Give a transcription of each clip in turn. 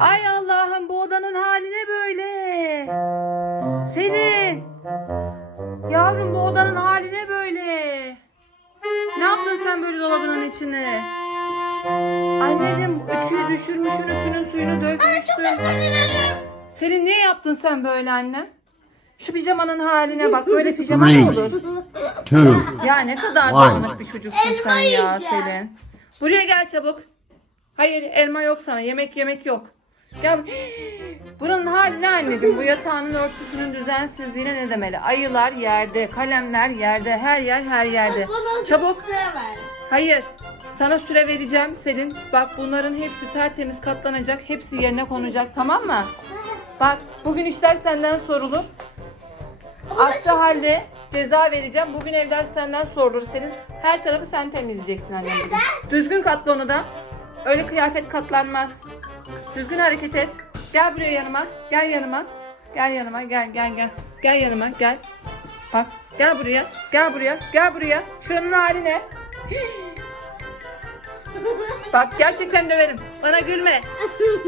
Ay Allah'ım bu odanın hali ne böyle? Selin. Yavrum bu odanın hali ne böyle? Ne yaptın sen böyle dolabının içine? Anneciğim ütüyü düşürmüşsün, ütünün suyunu dökmüşsün. Selin ne yaptın sen böyle anne? Şu pijamanın haline bak. Böyle pijama mı olur? two, Ya ne kadar Vay. dağınık bir çocuksun sen ya Selin. Buraya gel çabuk. Hayır elma yok sana. Yemek yemek yok. Ya buranın hali ne anneciğim? Bu yatağının örtüsünün düzensizliğine ne demeli? Ayılar yerde, kalemler yerde, her yer her yerde. Çabuk. Hayır. Sana süre vereceğim Selin. Bak bunların hepsi tertemiz katlanacak. Hepsi yerine konacak tamam mı? Bak bugün işler senden sorulur. Aksi halde ceza vereceğim. Bugün evler senden sorulur senin. Her tarafı sen temizleyeceksin annem. Düzgün katla onu da. Öyle kıyafet katlanmaz. Düzgün hareket et. Gel buraya yanıma. Gel yanıma. Gel yanıma. Gel gel gel. Gel yanıma gel. Bak gel buraya. Gel buraya. Gel buraya. Şuranın hali ne? Bak gerçekten döverim. Bana gülme.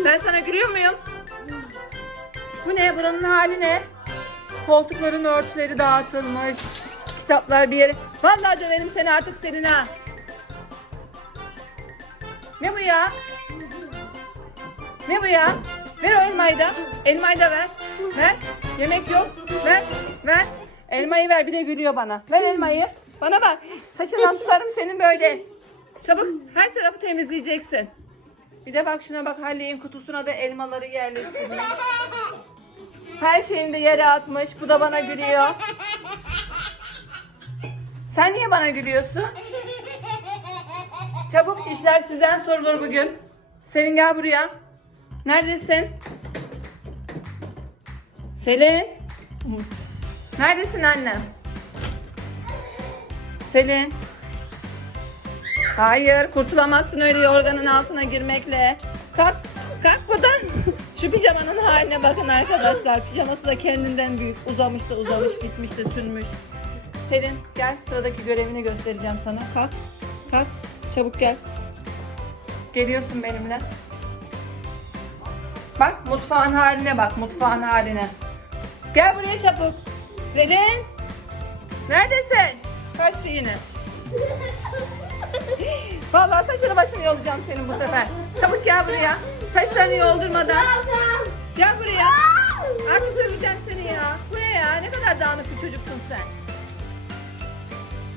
Ben sana gülüyor muyum? Bu ne? Buranın hali ne? Koltukların örtüleri dağıtılmış. Kitaplar bir yere. Vallahi döverim seni artık Selin ha. Ne bu ya? Ne bu ya? Ver o elmayı da. Elmayı da ver. Ver. Yemek yok. Ver. Ver. Elmayı ver bir de gülüyor bana. Ver elmayı. Bana bak. Saçından tutarım senin böyle. Çabuk her tarafı temizleyeceksin. Bir de bak şuna bak Halil'in kutusuna da elmaları yerleştirmiş. Her şeyini de yere atmış. Bu da bana gülüyor. Sen niye bana gülüyorsun? Çabuk işler sizden sorulur bugün. Selin gel buraya. Neredesin? Selin. Neredesin annem? Selin. Hayır kurtulamazsın öyle yorganın altına girmekle. Kalk kalk buradan. Şu pijamanın haline bakın arkadaşlar. Pijaması da kendinden büyük. Uzamış da uzamış gitmiş de sünmüş. Selin gel sıradaki görevini göstereceğim sana. Kalk kalk çabuk gel. Geliyorsun benimle. Bak mutfağın haline bak mutfağın haline. Gel buraya çabuk. Selin. Neredesin? Kaçtı yine. Vallahi saçını başını yolacağım senin bu sefer. Çabuk gel buraya. Saçlarını yoldurmadan. Gel buraya. Artık döveceğim seni ya. Bu ne ya? Ne kadar dağınık bir çocuksun sen.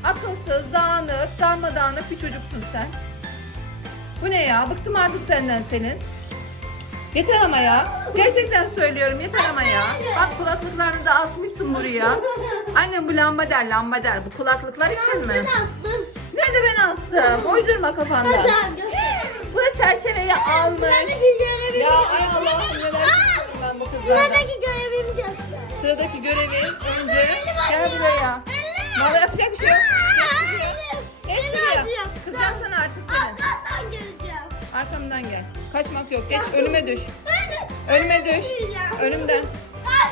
Akılsız, dağınık, darmadağınık bir çocuksun sen. Bu ne ya? Bıktım artık senden senin. Yeter ama ya. Gerçekten söylüyorum yeter ama ya. Bak kulaklıklarını da asmışsın buraya. Annem bu lamba der lamba der. Bu kulaklıklar için mi? Nerede ben astım? Uydurma kafandan. Bu da çerçeveyi almış. Ya ay Allah'ım neler yapıyorum ben bu kızlardan. Sıradaki görevimi göster. Sıradaki görevin önce gel buraya. Valla yapacak bir şey yok. Geç şuraya. Kızacağım sana artık senin. Arkamdan göreceğim. Arkamdan gel. Kaçmak yok. Geç önüme düş. Önüme düş. Önümden.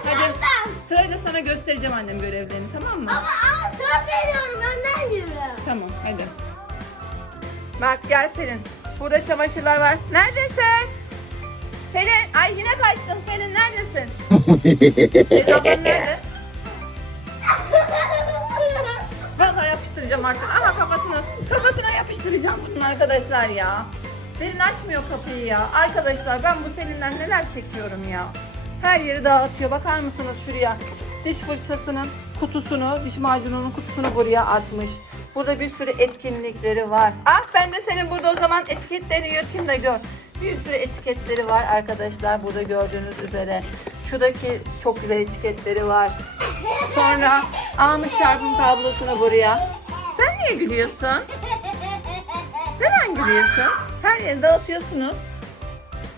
Hadi sırayla sana göstereceğim annem görevlerini tamam mı? Ama ama söz veriyorum önden yürü. Tamam hadi. Bak gel Selin. Burada çamaşırlar var. Neredesin? Selin. Ay yine kaçtın. Selin neredesin? Selin ablan nerede? Vallahi yapıştıracağım artık. Aha kafasını. Kafasına yapıştıracağım bunun arkadaşlar ya. Selin açmıyor kapıyı ya. Arkadaşlar ben bu Selin'den neler çekiyorum ya. Her yeri dağıtıyor. Bakar mısınız şuraya? Diş fırçasının kutusunu, diş macununun kutusunu buraya atmış. Burada bir sürü etkinlikleri var. Ah ben de senin burada o zaman etiketlerini yırtayım da gör. Bir sürü etiketleri var arkadaşlar burada gördüğünüz üzere. Şuradaki çok güzel etiketleri var. Sonra almış çarpım tablosunu buraya. Sen niye gülüyorsun? Neden gülüyorsun? Her yeri dağıtıyorsunuz.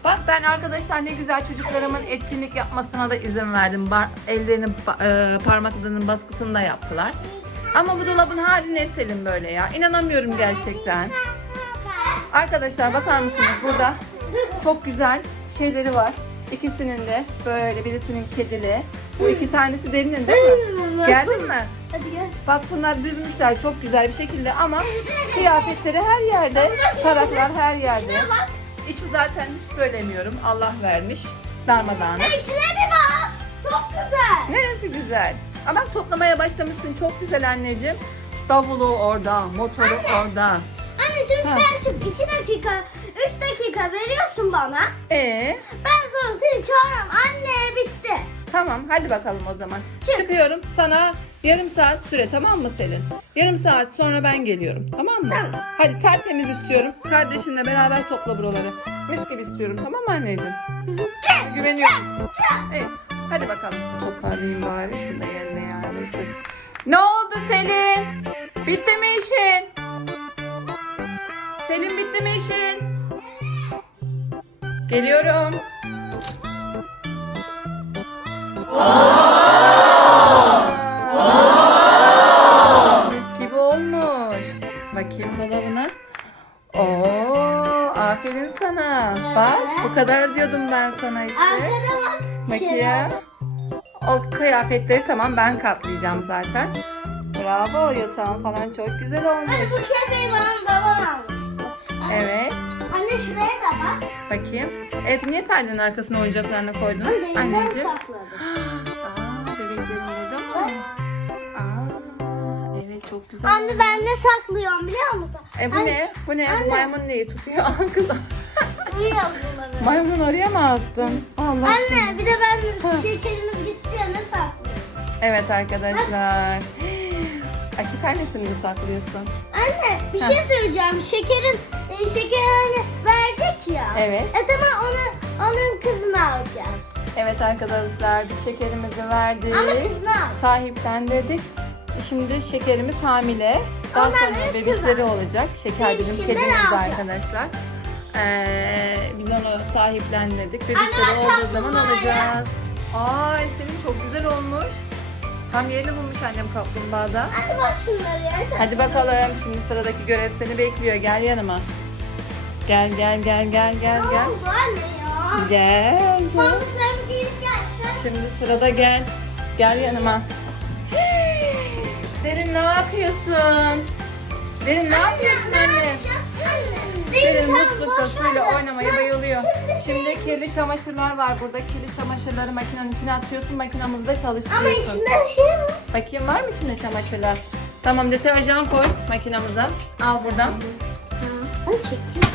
Bak ben arkadaşlar ne güzel çocuklarımın etkinlik yapmasına da izin verdim. Bar, ellerinin ba- e, parmaklarının baskısını da yaptılar. Ama bu dolabın hali ne Selim böyle ya? İnanamıyorum gerçekten. Arkadaşlar bakar mısınız burada çok güzel şeyleri var. İkisinin de böyle birisinin kedili. Bu iki tanesi derinin değil mi? Geldin mi? Hadi gel. Bak bunlar düzmüşler çok güzel bir şekilde ama kıyafetleri her yerde, taraklar her yerde. İçi zaten hiç söylemiyorum. Allah vermiş. Darmadağınık. İçine bir bak. Çok güzel. Neresi güzel? Ama bak toplamaya başlamışsın. Çok güzel anneciğim. Davulu orada, motoru orada. Anne şimdi Ha. sen çık 2 dakika, 3 dakika veriyorsun bana. Ee, Ben sonra seni çağırırım. Anne bitti. Tamam hadi bakalım o zaman. Çık. Çıkıyorum. Sana yarım saat süre tamam mı Selin? Yarım saat sonra ben geliyorum. Tamam mı? Tamam. Hadi tertemiz istiyorum. Kardeşinle beraber topla buraları. Mis gibi istiyorum tamam mı anneciğim? Güveniyorum. Evet. Hadi bakalım. Toparlayayım bari. Şunu da yerine yerleştir. Ne oldu Selin? Bitti mi işin? Selin bitti mi işin? Geliyorum. Mis gibi olmuş. Bakayım dolabına. Oo, aferin sana. Bak, bu kadar diyordum ben sana işte. Arkada bak. O kıyafetleri tamam ben katlayacağım zaten. Bravo yatağın falan çok güzel Anne olmuş. bu kepeği bana babam almıştı. Anne, Evet. Anne şuraya da bak. Bakayım. Evet niye perdenin arkasına oyuncaklarını koydun? Anne ben Anneciğim. sakladım. çok güzel. Anne ben ne saklıyorum biliyor musun? E bu Anne, ne? Bu ne? Anne. Bu maymun neyi tutuyor? Kız. Uyuyor bunları. Maymun oraya mı astın? Allah Anne bir de ben Ha. şekerimiz gitti ya ne saklıyorum? Evet arkadaşlar. Açık annesini mi saklıyorsun? Anne bir şey söyleyeceğim. Şekerin e, şeker hani verecek ya. Evet. E tamam onu onun kızını alacağız. Evet arkadaşlar biz şekerimizi verdik. Ama kızını al. Sahiplendirdik. Şimdi şekerimiz hamile. Daha Ondan sonra büyük bebişleri kız olacak. Şeker bizim Bebişinden kedimiz de alacağız. arkadaşlar. Ee, biz onu sahiplendirdik. Anne, Bebişleri olduğu zaman kaplumbağa alacağız. Ay senin çok güzel olmuş. Tam yerini bulmuş annem kaplumbağada. Hadi bak şunları ya. Hadi bakalım şimdi sıradaki görev seni bekliyor. Gel yanıma. Gel gel gel gel gel Ne gel. oldu anne ya? Gel gel. Pamuklarımı giyip gelsen. Şimdi sırada gel. Gel yanıma. Derin ne yapıyorsun? Derin ne yapıyorsun anne? Derin muslukta suyla oynamaya bayılıyor. Şimdi kirli çamaşırlar var burada. Kirli çamaşırları makinenin içine atıyorsun. Makinamızda Ama çalıştırıyorsun. içinde bir şey mi? Bakayım var mı içinde çamaşırlar? Tamam deterjan koy makinamıza. Al buradan. Anne çekil.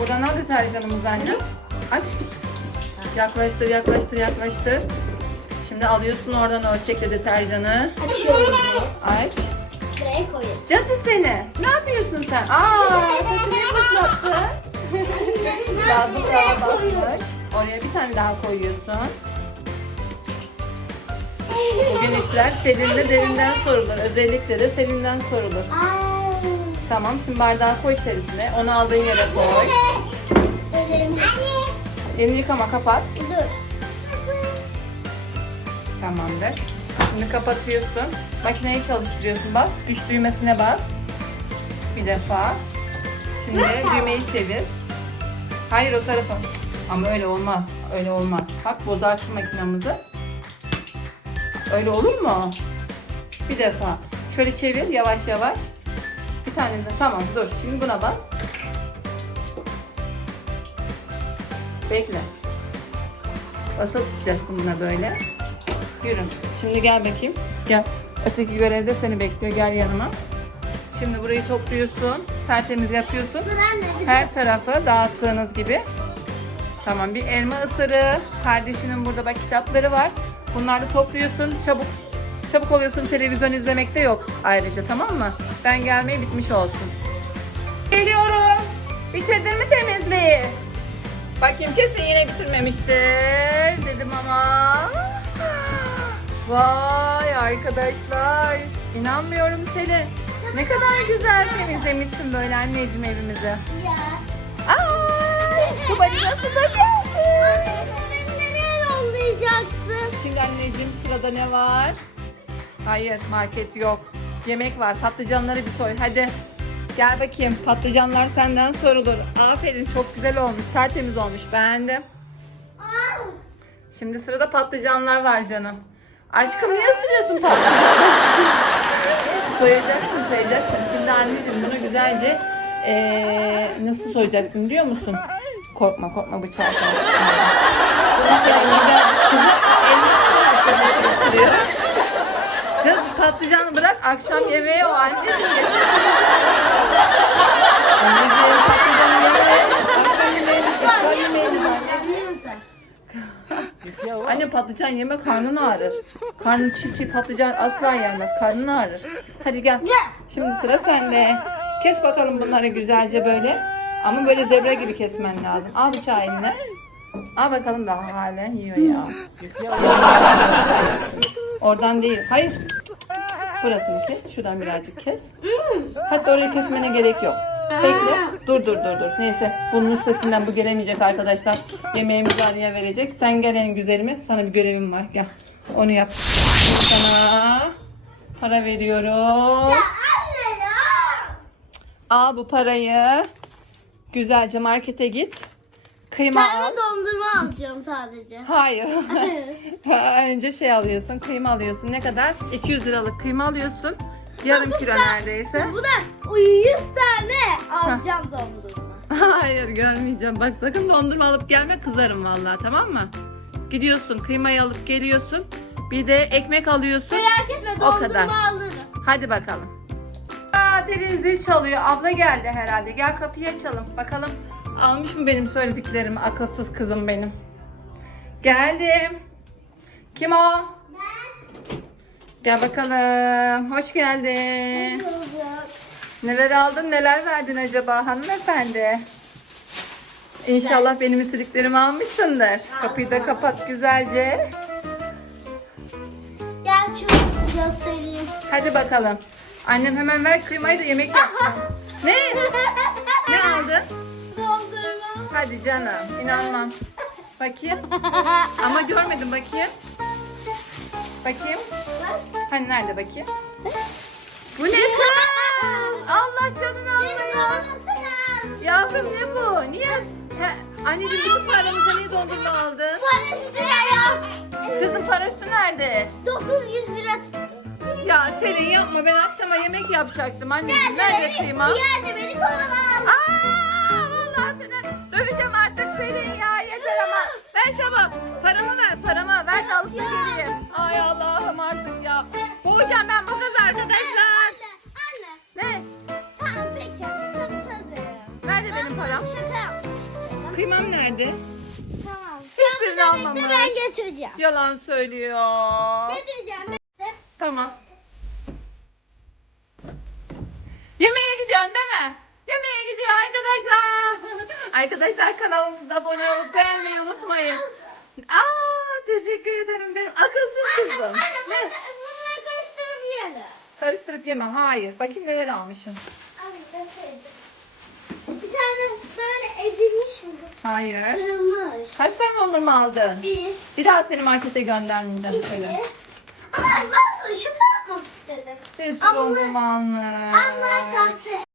Buradan al deterjanımızı anne. Aç. Yaklaştır yaklaştır yaklaştır. Şimdi alıyorsun oradan ölçekle deterjanı. Açıyorum. Aç. Buraya koyuyorum. Cadı seni. Ne yapıyorsun sen? Aa, saçını ıslattı. Lazım daha basmış. Oraya bir tane daha koyuyorsun. Bugün işler Selin'de derinden sorulur. Özellikle de Selin'den sorulur. Tamam şimdi bardağı koy içerisine. Onu aldığın yere koy. Elini yıkama kapat. Dur. Tamamdır. Şimdi kapatıyorsun. Makineyi çalıştırıyorsun. Bas. Güç düğmesine bas. Bir defa. Şimdi düğmeyi çevir. Hayır o tarafa. Ama öyle olmaz. Öyle olmaz. Bak bozarsın makinamızı. Öyle olur mu? Bir defa. Şöyle çevir yavaş yavaş. Bir tane de tamam dur. Şimdi buna bas. Bekle. Basılı tutacaksın buna böyle. Yürü. Şimdi gel bakayım. Gel. Öteki görevde seni bekliyor. Gel yanıma. Şimdi burayı topluyorsun. Tertemiz yapıyorsun. Her tarafı dağıttığınız gibi. Tamam bir elma ısırığı. Kardeşinin burada bak kitapları var. Bunları da topluyorsun. Çabuk çabuk oluyorsun. Televizyon izlemekte yok ayrıca tamam mı? Ben gelmeye bitmiş olsun. Geliyorum. Bitirdin mi temizliği? Bakayım kesin yine bitirmemiştir dedim ama. Vay arkadaşlar. İnanmıyorum Selin. Ne kadar güzel temizlemişsin böyle anneciğim evimizi. Ya. Aa, su balinası da geldi. Nereye yollayacaksın? Şimdi anneciğim sırada ne var? Hayır market yok. Yemek var. Patlıcanları bir soy. Hadi. Gel bakayım. Patlıcanlar senden sorulur. Aferin çok güzel olmuş. Tertemiz olmuş. Beğendim. Şimdi sırada patlıcanlar var canım. Aşkım niye ısırıyorsun patlıcanları? soyacaksın, soyacaksın. Şimdi anneciğim bunu güzelce Ee, nasıl soyacaksın biliyor musun? Korkma korkma bıçağı. Kız patlıcanı bırak akşam yemeği o anneciğim getir. Anneciğim patlıcanı yemeği. Akşam anneciğim. Anne patlıcan yeme karnın ağrır. Karnın çiğ çiğ patlıcan asla yenmez. Karnın ağrır. Hadi gel. Şimdi sıra sende. Kes bakalım bunları güzelce böyle. Ama böyle zebra gibi kesmen lazım. Al bıçağı eline. Al bakalım daha halen yiyor ya. Oradan değil. Hayır. Burasını kes. Şuradan birazcık kes. Hatta orayı kesmene gerek yok. Bekle. Dur dur dur dur. Neyse bunun üstesinden bu gelemeyecek arkadaşlar. Yemeğimizi araya verecek. Sen gel en güzelimi. Sana bir görevim var. Gel. Onu yap. Sana para veriyorum. Al bu parayı. Güzelce markete git. Kıyma al. Ben dondurma alacağım sadece. Hayır. Önce şey alıyorsun, kıyma alıyorsun. Ne kadar? 200 liralık kıyma alıyorsun. Yarım kilo neredeyse. Bu da 100 tane alacağım dondurma. Hayır görmeyeceğim. Bak sakın dondurma alıp gelme kızarım vallahi tamam mı? Gidiyorsun kıymayı alıp geliyorsun. Bir de ekmek alıyorsun. Merak etme O dondurma kadar. alırım. Hadi bakalım. Aa, derin zil çalıyor. Abla geldi herhalde. Gel kapıyı açalım. Bakalım almış mı benim söylediklerimi? Akılsız kızım benim. Geldim. Kim o? Gel bakalım. Hoş geldin. Neler aldın, neler verdin acaba hanımefendi? İnşallah benim istediklerimi almışsındır. Kapıyı da kapat güzelce. Gel şunu göstereyim. Hadi bakalım. Annem hemen ver kıymayı da yemek yapacağım. ne? Ne aldın? Dondurma. Hadi canım. inanmam. Bakayım. Ama görmedim bakayım. Bakayım. Hani nerede bakayım? Bu ne kız? Allah canını almıyor. Yavrum ne bu? Niye? He, anneciğim bizim paramıza niye dondurma aldın? Parası lira ya. Kızım para üstü nerede? 900 lira. Ya Selin yapma ben akşama yemek yapacaktım anneciğim. Nerede kıyma? Yerde beni kovalan. Aa, vallahi seni döveceğim artık Selin ya yeter ama. Ver çabuk. Ver de alıp da geleyim. Ay Allah'ım artık ya. Boğacağım ben bu kız arkadaşlar. Anne. Ne? Tamam peki. Sana söz veriyorum. Nerede benim param? Şaka. Kıymam nerede? Tamam. Hiçbirini Sen almamış. bekle, Ben getireceğim. Yalan söylüyor. Getireceğim. Tamam. Yemeğe gidiyorsun değil mi? Yemeğe gidiyor arkadaşlar. arkadaşlar kanalımıza abone olup beğenmeyi unutmayın. Aa benim akılsız kızım. Anne Ne? bunları, bunları karıştırıp yiyelim. Karıştırıp yeme. Hayır. Bakayım neler almışım. Anne. Bir tane böyle ezilmiş mi? Hayır. Kırılmış. Kaç tane dondurma aldın? Bir. Bir daha seni markete göndermeyeceğim söyle. Ama ben şaka yapmak istedim. Bir sürü dondurma almış. Anlar sahte.